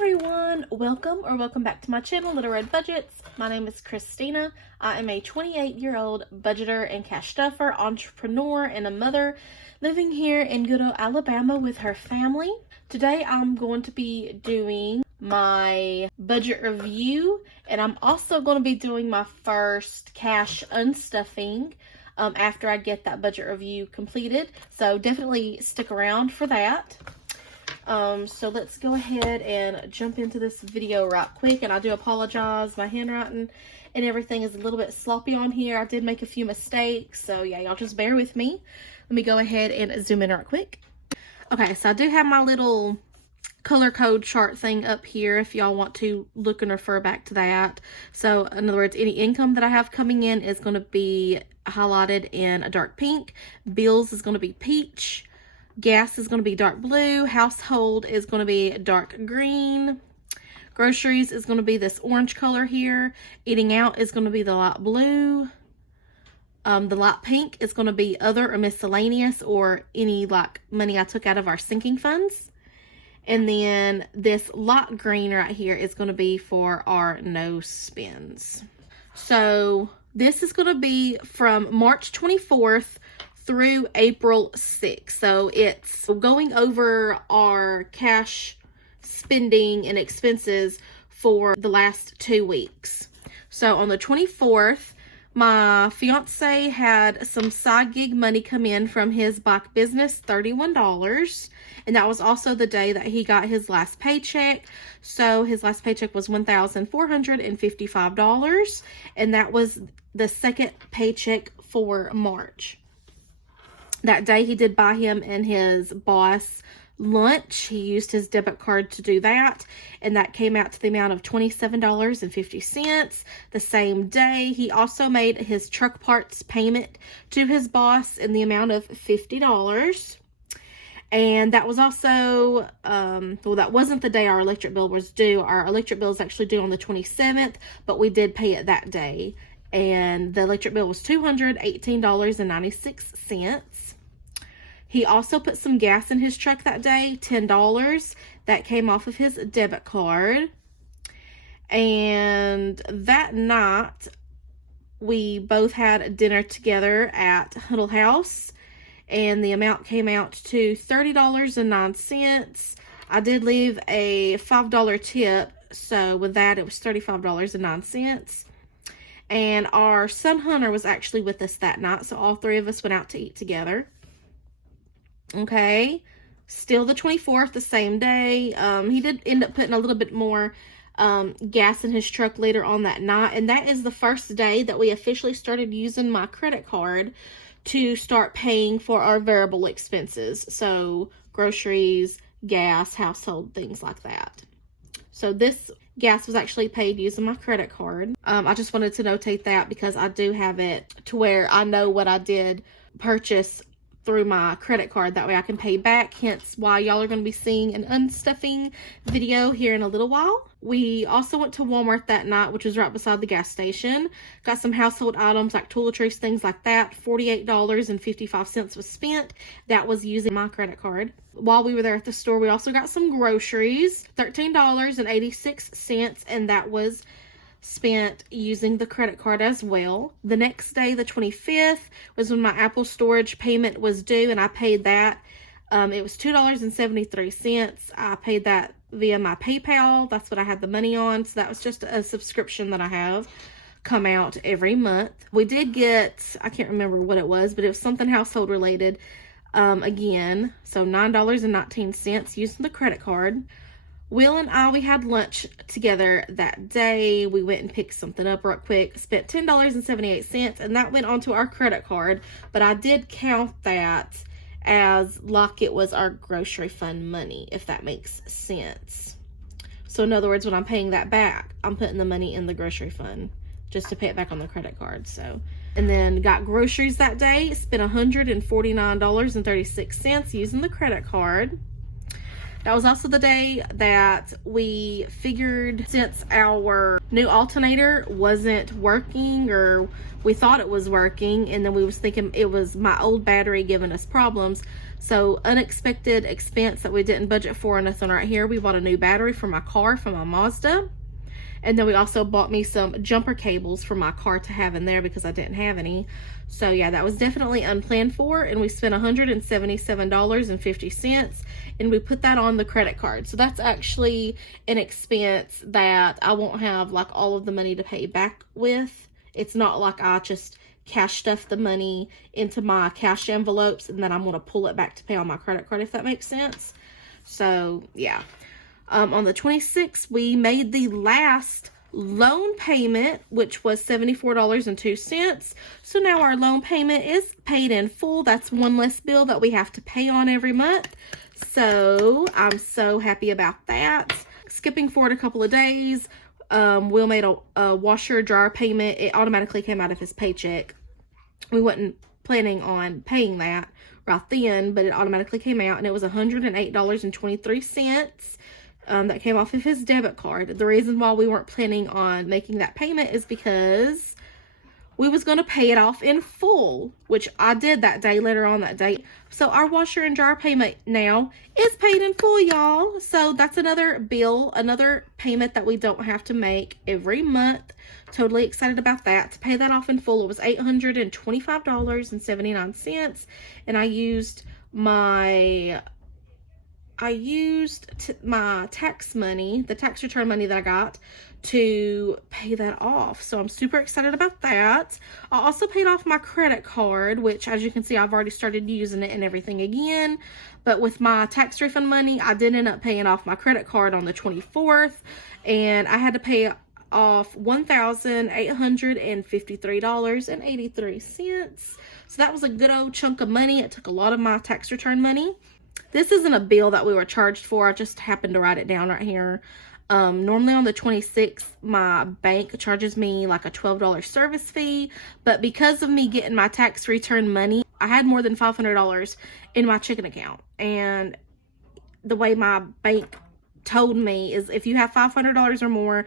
everyone, welcome back to my channel, Little Red Budgets. My name is Christina. I am a 28-year-old budgeter and cash stuffer, entrepreneur, and a mother living here in good old Alabama with her family. Today I'm going to be doing my budget review, and I'm also going to be doing my first cash unstuffing after I get that budget review completed. So definitely stick around for that. So let's go ahead and jump into this video right quick. And I do apologize, my handwriting and everything is a little bit sloppy on here. I did make a few mistakes, so yeah, y'all just bear with me. Let me go ahead and zoom in right quick. Okay, so I do have my little color code chart thing up here if y'all want to look and refer back to that. So in other words, any income that I have coming in is going to be highlighted in a dark pink. Bills is going to be peach. Gas is going to be dark blue. Household is going to be dark green. Groceries is going to be this orange color here. Eating out is going to be the light blue. The light pink is going to be other or miscellaneous, or any like money I took out of our sinking funds. And then this light green right here is going to be for our no spends. So this is going to be from March 24th through April 6th. So it's going over our cash spending and expenses for the last 2 weeks. So on the 24th, my fiance had some side gig money come in from his bike business, $31. And that was also the day that he got his last paycheck. So his last paycheck was $1,455. And that was the second paycheck for March. That day he did buy him and his boss lunch. He used his debit card to do that, and that came out to the amount of $27.50. The same day he also made his truck parts payment to his boss in the amount of $50. And that was also, well, that wasn't the day our electric bill was due. Our electric bill is actually due on the 27th, but we did pay it that day. And the electric bill was $218.96. He also put some gas in his truck that day, $10. That came off of his debit card. And that night, we both had dinner together at Huddle House. And the amount came out to $30.09. I did leave a $5 tip. So with that, it was $35.09. And our son Hunter was actually with us that night. So all three of us went out to eat together. Okay. Still the 24th, the same day. He did end up putting a little bit more gas in his truck later on that night. And that is the first day that we officially started using my credit card to start paying for our variable expenses. So groceries, gas, household, things like that. So this gas was actually paid using my credit card. I just wanted to notate that because I do have it to where I know what I did purchase through my credit card. That way I can pay back, hence why y'all are going to be seeing an unstuffing video here in a little while. We also went to Walmart that night, which was right beside the gas station. Got some household items like toiletries, things like that. $48.55 was spent. That was using my credit card. While we were there at the store, we also got some groceries, $13.86, and that was spent using the credit card as well. The next day, the 25th, was when my Apple storage payment was due, and I paid that. It was $2.73. I paid that via my PayPal. That's what I had the money on. So that was just a subscription that I have come out every month. We did get, I can't remember what it was, but it was something household related. Again, so $9.19 using the credit card. Will and I, we had lunch together that day. We went and picked something up real quick. Spent $10.78, and that went onto our credit card. But I did count that as like it was our grocery fund money, if that makes sense. So in other words, when I'm paying that back, I'm putting the money in the grocery fund just to pay it back on the credit card. So, and then got groceries that day. Spent $149.36 using the credit card. That was also the day that we figured, since our new alternator wasn't working, or we thought it was working, and then we was thinking it was my old battery giving us problems. So unexpected expense that we didn't budget for or nothing right here. We bought a new battery for my car, for my Mazda. And then we also bought me some jumper cables for my car to have in there because I didn't have any. So yeah, that was definitely unplanned for, and we spent $177.50, and we put that on the credit card. So that's actually an expense that I won't have like all of the money to pay back with. It's not like I just cash stuff the money into my cash envelopes and then I'm going to pull it back to pay on my credit card, if that makes sense. So yeah. On the 26th, we made the last loan payment, which was $74.02. So now our loan payment is paid in full. That's one less bill that we have to pay on every month. So I'm so happy about that. Skipping forward a couple of days, Will made a washer dryer payment. It automatically came out of his paycheck. We wasn't planning on paying that right then, but it automatically came out, and it was $108.23. That came off of his debit card. The reason why we weren't planning on making that payment is because we was going to pay it off in full, which I did that day, later on that date. So our washer and dryer payment now is paid in full, y'all. So that's another bill, another payment that we don't have to make every month. Totally excited about that. To pay that off in full, it was $825.79, and I used my tax money, the tax return money that I got, to pay that off. So I'm super excited about that. I also paid off my credit card, which, as you can see, I've already started using it and everything again. But with my tax refund money, I did end up paying off my credit card on the 24th, and I had to pay off $1,853.83. So that was a good old chunk of money. It took a lot of my tax return money. This isn't a bill that we were charged for. I just happened to write it down right here. Normally on the 26th, my bank charges me like a $12 service fee. But because of me getting my tax return money, I had more than $500 in my checking account. And the way my bank told me is if you have $500 or more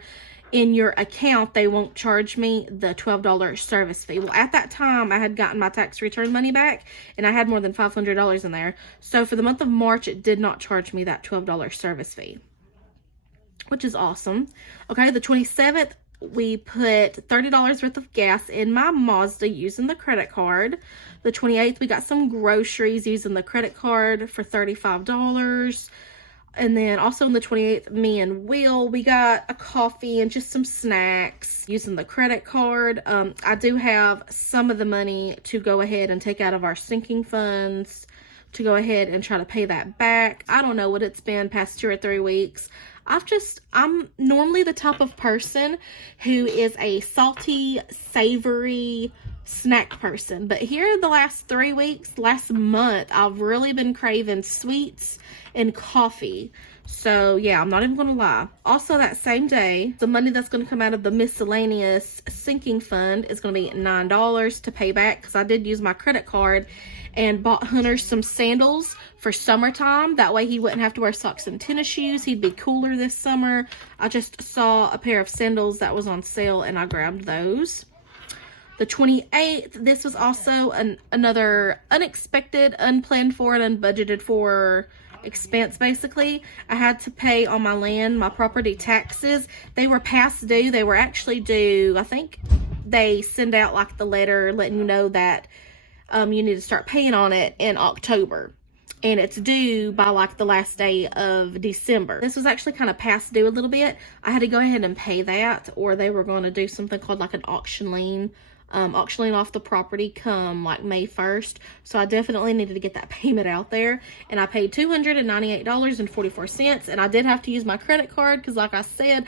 in your account, they won't charge me the $12 service fee. Well, at that time, I had gotten my tax return money back, and I had more than $500 in there. So for the month of March, it did not charge me that $12 service fee, which is awesome. Okay, the 27th, we put $30 worth of gas in my Mazda using the credit card. The 28th, we got some groceries using the credit card for $35. And then also on the 28th, me and Will, we got a coffee and just some snacks using the credit card. I do have some of the money to go ahead and take out of our sinking funds to go ahead and try to pay that back. I don't know what it's been past 2 or 3 weeks. I'm normally the type of person who is a salty, savory snack person. But here the last 3 weeks, last month, I've really been craving sweets and coffee. So yeah, I'm not even gonna lie. Also that same day, the money that's gonna come out of the miscellaneous sinking fund is gonna be $9 to pay back, because I did use my credit card and bought Hunter some sandals for summertime. That way he wouldn't have to wear socks and tennis shoes. He'd be cooler this summer. I just saw a pair of sandals that was on sale and I grabbed those. The 28th, this was also another unexpected, unplanned for, and unbudgeted for expense. Basically, I had to pay on my land, my property taxes. They were past due. They were actually due, I think they send out like the letter letting you know that you need to start paying on it in October, and it's due by like the last day of December. This was actually kind of past due a little bit. I had to go ahead and pay that, or they were going to do something called like an auction lien, auctioning off the property come like May 1st. So I definitely needed to get that payment out there, and I paid $298.44, and I did have to use my credit card because, like I said,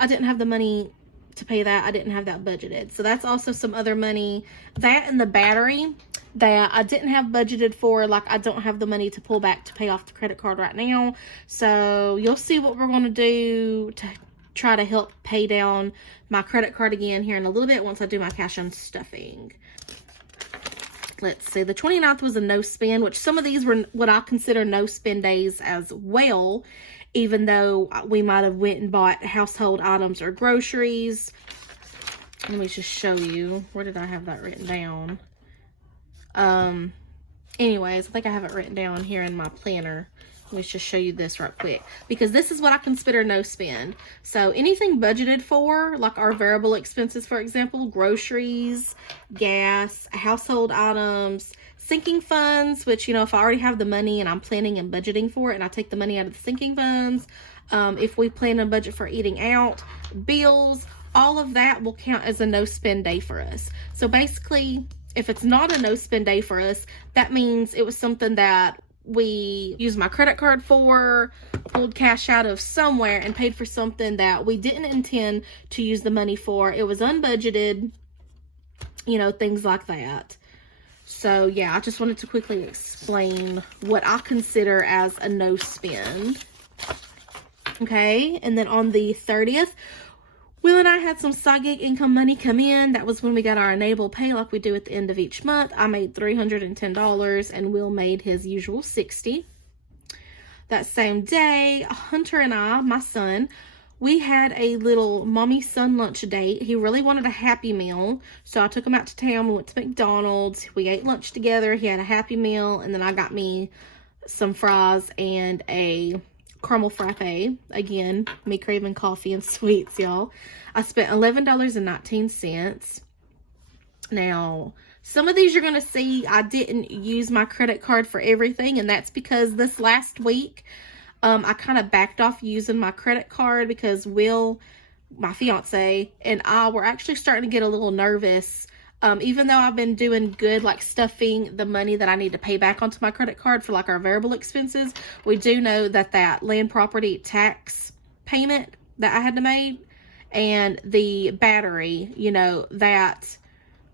I didn't have the money to pay that. I didn't have that budgeted. So that's also some other money. That and the battery that I didn't have budgeted for. Like, I don't have the money to pull back to pay off the credit card right now. So you'll see what we're going to do to try to help pay down my credit card again here in a little bit once I do my cash and stuffing. let's see, the 29th was a no spend, which some of these were what I consider no spend days as well, even though we might have went and bought household items or groceries. Let me just show you. Where did I have that written down? Anyways, I think I have it written down here in my planner. Let me just show you this right quick, because this is what I consider no spend. So anything budgeted for, like our variable expenses, for example, groceries, gas, household items, sinking funds, which, you know, if I already have the money and I'm planning and budgeting for it and I take the money out of the sinking funds, if we plan a budget for eating out, bills, all of that will count as a no spend day for us. So basically, if it's not a no spend day for us, that means it was something that we used my credit card for, pulled cash out of somewhere, and paid for something that we didn't intend to use the money for. It was unbudgeted, you know, things like that. So yeah, I just wanted to quickly explain what I consider as a no spend. Okay, and then on the 30th, Will and I had some side gig income money come in. That was when we got our enable pay like we do at the end of each month. I made $310 and Will made his usual $60. That same day, Hunter and I, my son, we had a little mommy-son lunch date. He really wanted a Happy Meal, so I took him out to town. We went to McDonald's. We ate lunch together. He had a Happy Meal, and then I got me some fries and a caramel frappe. Again, me craving coffee and sweets, y'all. I spent $11.19. Now, some of these you're going to see I didn't use my credit card for everything, and that's because this last week, I kind of backed off using my credit card because Will, my fiance, and I were actually starting to get a little nervous. Even though I've been doing good, like stuffing the money that I need to pay back onto my credit card for like our variable expenses, we do know that that land property tax payment that I had to make and the battery, you know, that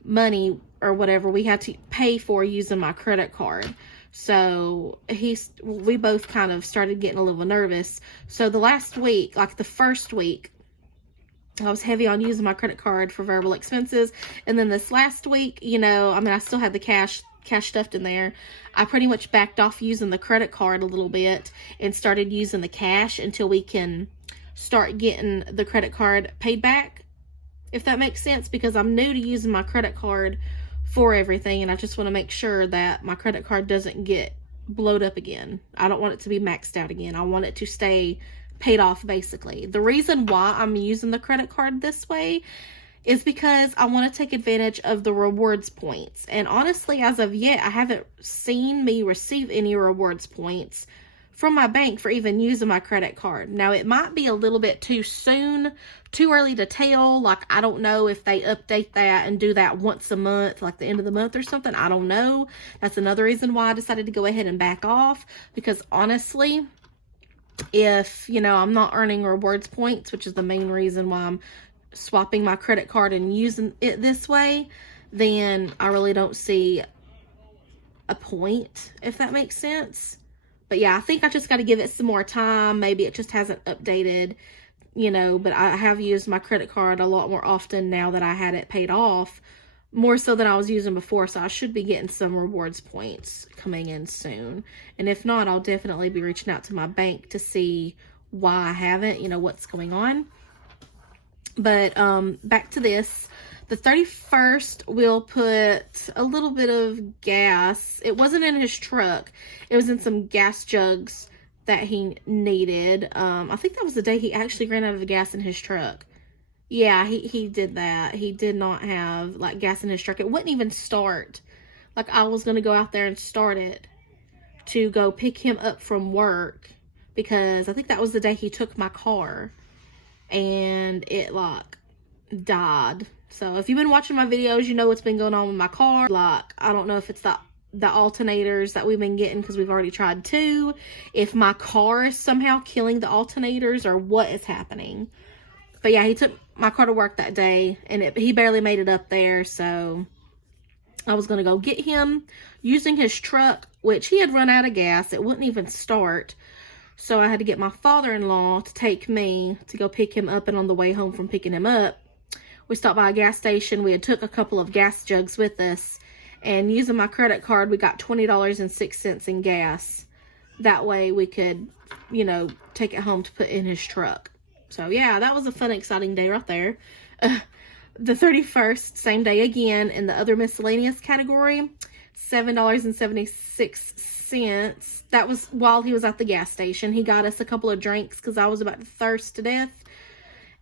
money or whatever we had to pay for using my credit card. So we both kind of started getting a little nervous. So the last week, like the first week, I was heavy on using my credit card for variable expenses. And then this last week, you know, I mean, I still had the cash stuffed in there. I pretty much backed off using the credit card a little bit and started using the cash until we can start getting the credit card paid back, if that makes sense, because I'm new to using my credit card for everything. And I just want to make sure that my credit card doesn't get blowed up again. I don't want it to be maxed out again. I want it to stay paid off, basically. The reason why I'm using the credit card this way is because I want to take advantage of the rewards points. And honestly, as of yet, I haven't seen me receive any rewards points from my bank for even using my credit card. Now, it might be a little bit too soon, too early to tell. Like, I don't know if they update that and do that once a month, like the end of the month or something. I don't know. That's another reason why I decided to go ahead and back off, because honestly, if, you know, I'm not earning rewards points, which is the main reason why I'm swapping my credit card and using it this way, then I really don't see a point, if that makes sense. But yeah, I think I just got to give it some more time. Maybe it just hasn't updated, you know, but I have used my credit card a lot more often now that I had it paid off, more so than I was using before. So I should be getting some rewards points coming in soon. And if not, I'll definitely be reaching out to my bank to see why I haven't, you know, what's going on. But back to this. The 31st, we'll put a little bit of gas. It wasn't in his truck. It was in some gas jugs that he needed. I think that was the day he actually ran out of the gas in his truck. Yeah, he did that. He did not have, like, gas in his truck. It wouldn't even start. Like, I was going to go out there and start it to go pick him up from work, because I think that was the day he took my car and it, like, died. So if you've been watching my videos, you know what's been going on with my car. Like, I don't know if it's the alternators that we've been getting, because we've already tried 2. If my car is somehow killing the alternators or what is happening. But yeah, he took my car to work that day, and he barely made it up there. So I was going to go get him using his truck, which he had run out of gas. It wouldn't even start. So I had to get my father-in-law to take me to go pick him up. And on the way home from picking him up, we stopped by a gas station. We had took a couple of gas jugs with us, And using my credit card, we got $20.06 in gas. That way we could, you know, take it home to put in his truck. So yeah, that was a fun, exciting day right there. The 31st, same day again, in the other miscellaneous category, $7.76. That was while he was at the gas station. He got us a couple of drinks because I was about to thirst to death.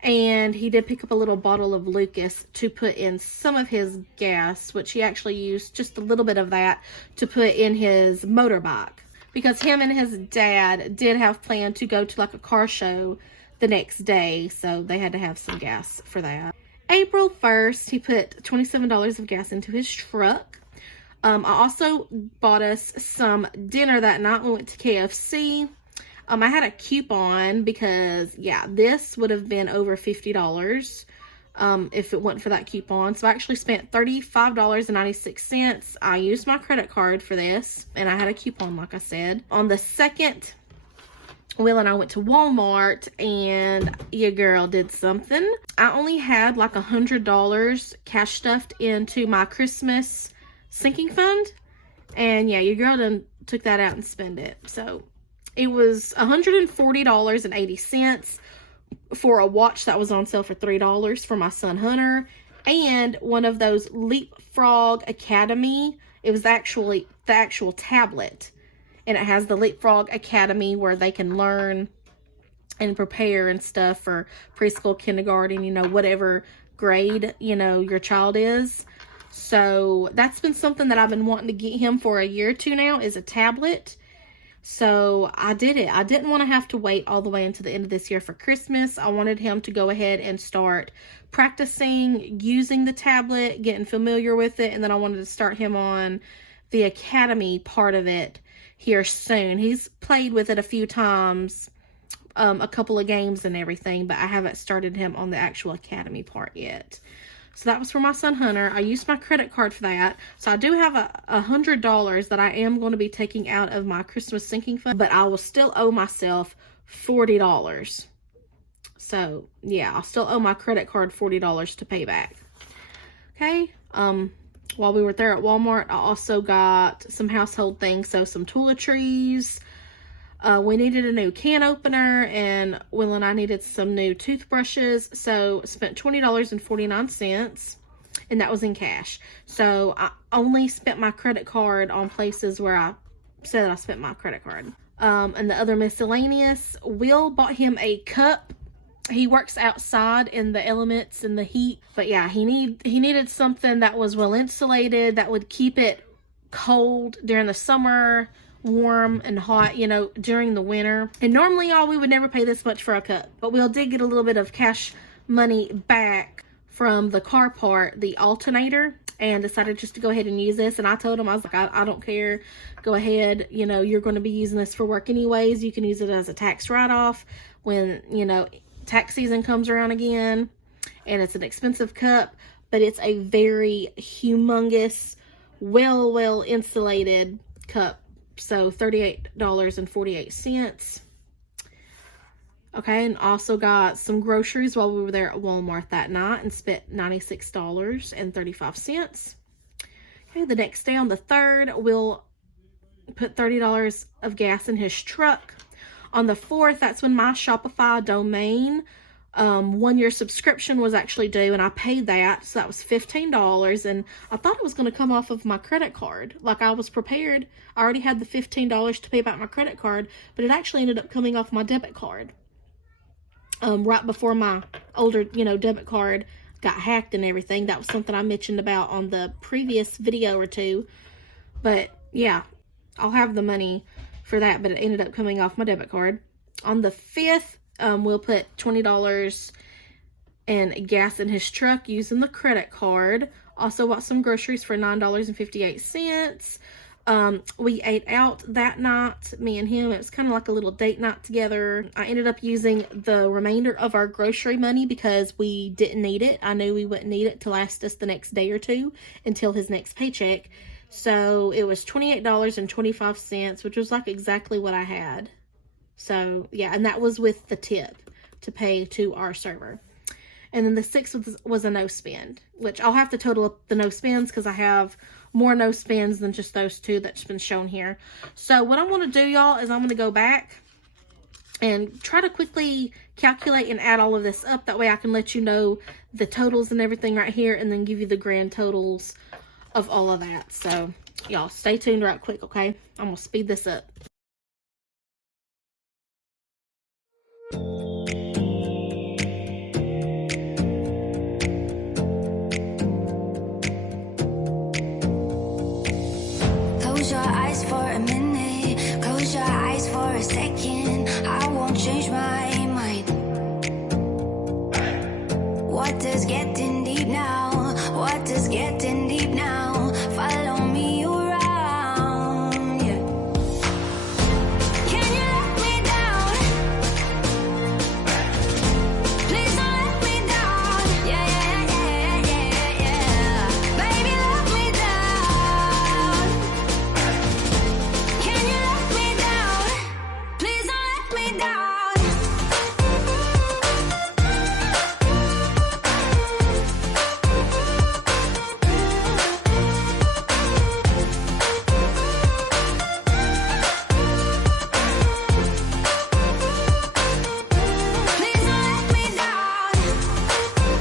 And he did pick up a little bottle of Lucas to put in some of his gas, which he actually used just a little bit of that to put in his motorbike. Because him and his dad did have planned to go to like a car show the next day, so they had to have some gas for that. April 1st, he put $27 of gas into his truck. I also bought us some dinner that night. We went to KFC. I had a coupon because, yeah, this would have been over $50 if it wasn't for that coupon. So I actually spent $35.96. I used my credit card for this, and I had a coupon, like I said. On the 2nd, Will and I went to Walmart, and your girl did something. I only had like $100 cash stuffed into my Christmas sinking fund, and yeah, your girl done took that out and spent it. So it was $140.80 for a watch that was on sale for $3 for my son Hunter, and one of those Leapfrog Academy. It was actually the actual tablet, and it has the Leapfrog Academy where they can learn and prepare and stuff for preschool, kindergarten, you know, whatever grade, you know, your child is. So that's been something that I've been wanting to get him for a year or two now, is a tablet. So I did it. I didn't want to have to wait all the way into the end of this year for Christmas. I wanted him to go ahead and start practicing using the tablet, getting familiar with it, and then I wanted to start him on the academy part of it here soon. He's played with it a few times, a couple of games and everything, but I haven't started him on the actual academy part yet. So that was for my son Hunter. I used my credit card for that. So I do have $100 that I am going to be taking out of my Christmas sinking fund, but I will still owe myself $40. So yeah, I'll still owe my credit card $40 to pay back. Okay. While we were there at Walmart, I also got some household things. So some toiletries. We needed a new can opener, and Will and I needed some new toothbrushes. So spent $20.49, and that was in cash. So I only spent my credit card on places where I said I spent my credit card. And the other miscellaneous, Will bought him a cup. He works outside in the elements and the heat, but yeah, he needed something that was well insulated, that would keep it cold during the summer, warm and hot, you know, during the winter. And normally, y'all, we would never pay this much for a cup, but we did get a little bit of cash money back from the car part, the alternator, and decided just to go ahead and use this. And I told him, I was like, I don't care, go ahead, you know, you're going to be using this for work anyways. You can use it as a tax write-off when, you know, tax season comes around again. And it's an expensive cup, but it's a very humongous, well insulated cup. So $38.48. Okay, and also got some groceries while we were there at Walmart that night and spent $96.35. Okay, the next day on the 3rd, we'll put $30 of gas in his truck. On the 4th, that's when my Shopify domain 1-year subscription was actually due, and I paid that. So that was $15, and I thought it was going to come off of my credit card. Like, I was prepared. I already had the $15 to pay back my credit card, but it actually ended up coming off my debit card. Right before my older, you know, debit card got hacked and everything. That was something I mentioned about on the previous video or two. But yeah, I'll have the money for that, but it ended up coming off my debit card. On the 5th, we'll put $20 in gas in his truck using the credit card. Also bought some groceries for $9.58. We ate out that night, me and him. It was kind of like a little date night together. I ended up using the remainder of our grocery money because we didn't need it. I knew we wouldn't need it to last us the next day or two until his next paycheck. So it was $28.25, which was like exactly what I had. So yeah, and that was with the tip to pay to our server. And then the 6th was a no spend, which I'll have to total up the no spends because I have more no spends than just those two that's been shown here. So what I'm going to do, y'all, is I'm going to go back and try to quickly calculate and add all of this up. That way I can let you know the totals and everything right here, and then give you the grand totals of all of that. So y'all stay tuned right quick, okay? I'm going to speed this up. Close your eyes for a minute, close your eyes for a second. I won't change my mind. What is getting deep now? What is getting deep now? Follow me around, yeah. Can you let me down? Please don't let me down. Yeah, yeah, yeah, yeah, yeah. Baby, let me down. Can you let me down? Please don't let me down. Please don't let me down.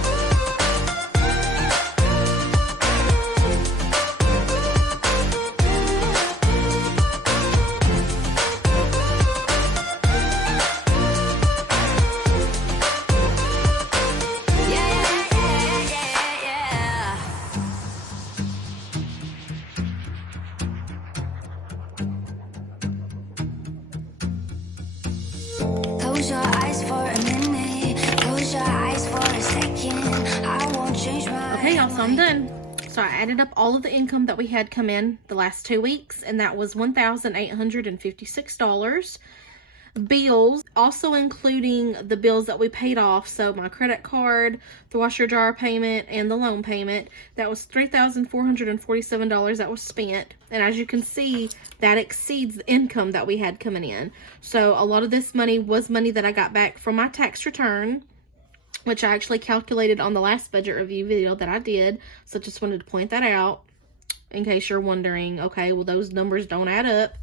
Yeah, yeah, yeah, yeah, yeah. Close your eyes for a minute, close your eyes for a second. I won't change my Okay, y'all, so I'm done. So I added up all of the income that we had come in the last 2 weeks, and that was $1,856. Bills, also including the bills that we paid off, so my credit card, the washer dryer payment, and the loan payment, that was $3,447 that was spent. And as you can see, that exceeds the income that we had coming in. So a lot of this money was money that I got back from my tax return, which I actually calculated on the last budget review video that I did. So just wanted to point that out in case you're wondering, okay, well, those numbers don't add up.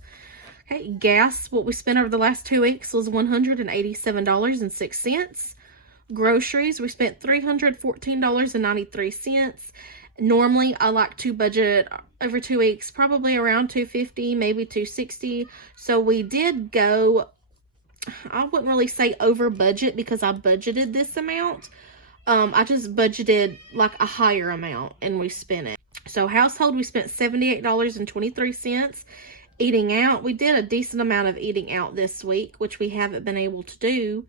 Okay, gas, what we spent over the last 2 weeks was $187.06. Groceries, we spent $314.93. Normally, I like to budget over 2 weeks, probably around $250, maybe $260. So we did go, I wouldn't really say over budget because I budgeted this amount. I just budgeted like a higher amount and we spent it. So household, we spent $78.23. Eating out, we did a decent amount of eating out this week, which we haven't been able to do,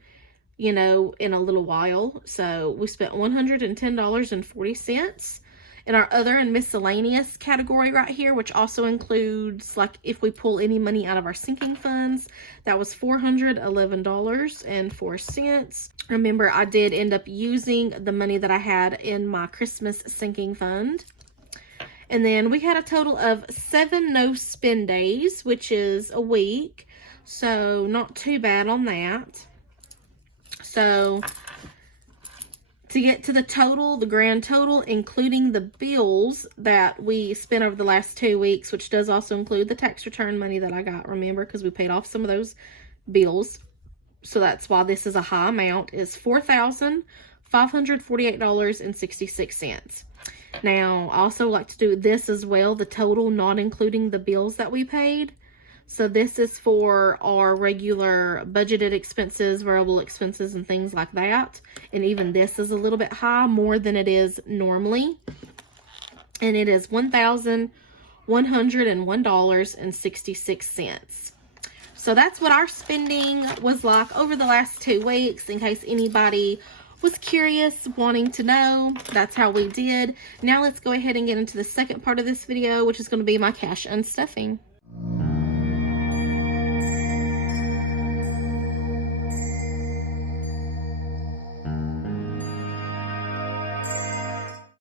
you know, in a little while. So we spent $110.40. In our other and miscellaneous category right here, which also includes, like, if we pull any money out of our sinking funds, that was $411.04. Remember, I did end up using the money that I had in my Christmas sinking fund. And then we had a total of 7 no-spend days, which is a week. So not too bad on that. So to get to the total, the grand total, including the bills that we spent over the last 2 weeks, which does also include the tax return money that I got, remember, because we paid off some of those bills. So that's why this is a high amount, is $4,548.66. Now, I also like to do this as well, the total, not including the bills that we paid. So this is for our regular budgeted expenses, variable expenses, and things like that. And even this is a little bit high, more than it is normally. And it is $1,101.66. So that's what our spending was like over the last 2 weeks, in case anybody was curious, wanting to know. That's how we did. Now let's go ahead and get into the second part of this video, which is going to be my cash unstuffing.